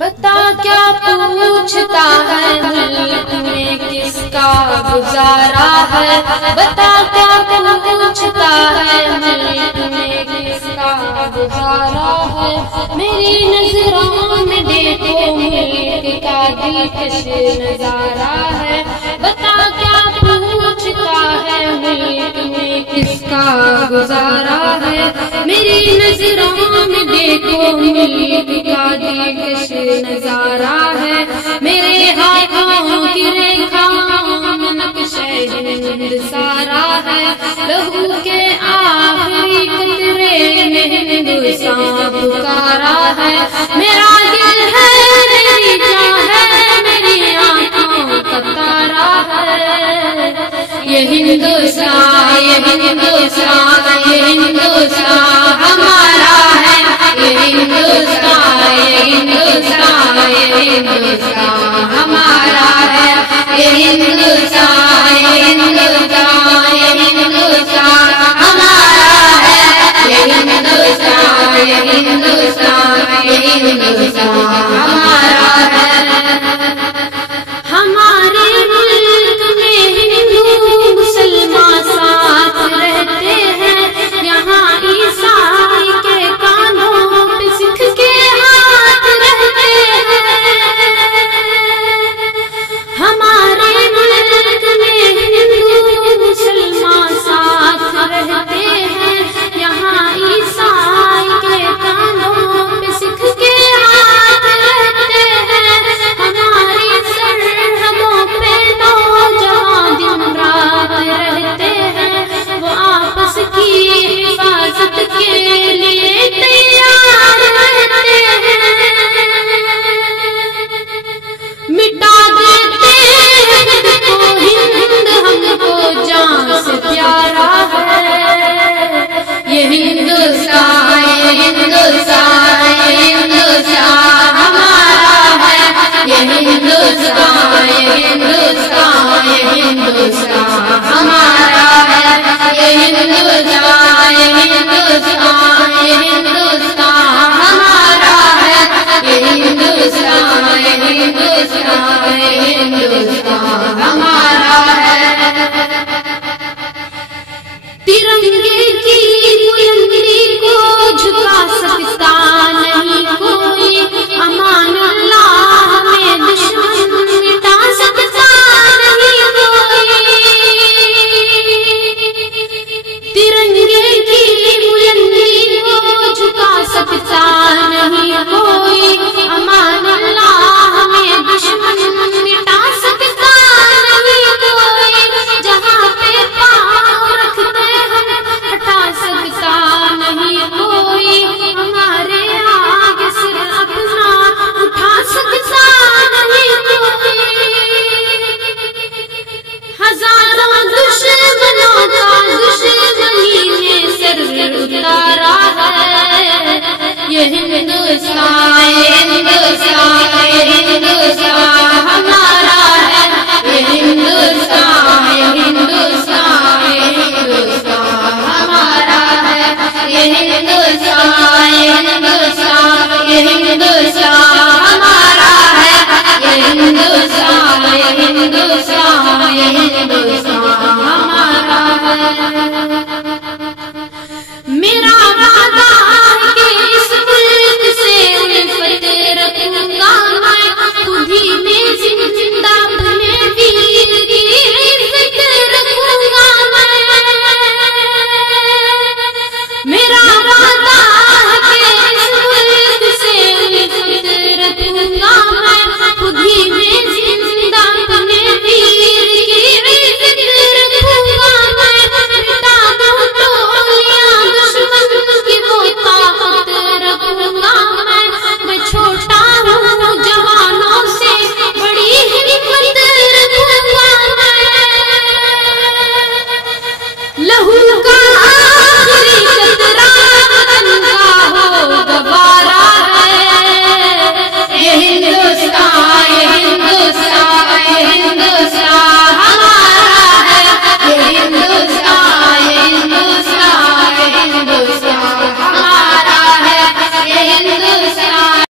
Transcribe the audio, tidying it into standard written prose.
बता क्या पूछता है मुल्क में किसका गुजारा है। बता क्या पूछता है मुल्क में किसका गुजारा है। मेरी नजरों में देखो मुल्क का दिलकश नजारा है। बता क्या पूछता है मुल्क में किसका गुजारा है। मेरी नजरों में देखो मुल्क का दिलकश नजारा है। मेरे हाथों की रेखाओं में नक्शे हिंद सारा है। लहू के आखिरी कतरे में हिंदुस्तान पुकारा है। मेरा दिल है मेरी जान है मेरी आंखों का तारा है। ये हिंदुस्तान ये हिंदुस्तान ये हिंदुस्तान हमारा है। ये हिंदुस्तान ये हिंदुस्तान ये हिंदुस्तान हमारा है। ये हिंदुस्तान ये हिंदुस्तान ये हिंदुस्तान हमारा है। ये हिंदुस्तान ये हिंदुस्तान ये हिंदुस्तान हमारा है। हमारे मुल्क में हिंदू मुसलमान साथ रहते हैं। यहाँ ईसाई के कानों पे सिख के हाथ रहते हैं। हमारे मुल्क में हिंदू मुसलमान साथ रहते हैं। यहाँ ईसाई के कानों पे सिख के हाथ रहते हैं। हमारी सरहदों पे नौजवान दिन रात रहते हैं। वो आपस की हिफाजत के लिए तैयार रहते हैं। मिटा देते हैं खुद को हिंद हमको जान से प्यारा है। ये हिंदुस्तान ये हिंदुस्तान ये हिंदुस्तान हमारा है। ये हिंदुस्तान ये हिंदुस्तान ये हिंदुस्तान हमारा है। ये हिंदुस्तान ये हिंदुस्तान ये हिंदुस्तान हमारा है। ये हिंदुस्तान ये हिंदुस्तान ये हिंदुस्तान हमारा है। तिरंगे की बुलंदी को झुका सकता नहीं कोई। अमान अल्लाह में दुश्मन मिटा सकता नहीं कोई। तिरंगे की बुलंदी को झुका सकता नहीं कोई। अमान अल्लाह में दुश्मन मिटा सकता नहीं कोई। जहाँ पे पाँव रखते हम हटा सकता नहीं कोई। हमारे आगे सिर अपना उठा सकता नहीं कोई। हजारों दुश्मनों का दुश्मनी ने सर उतारा है। ये हिंदुस्तान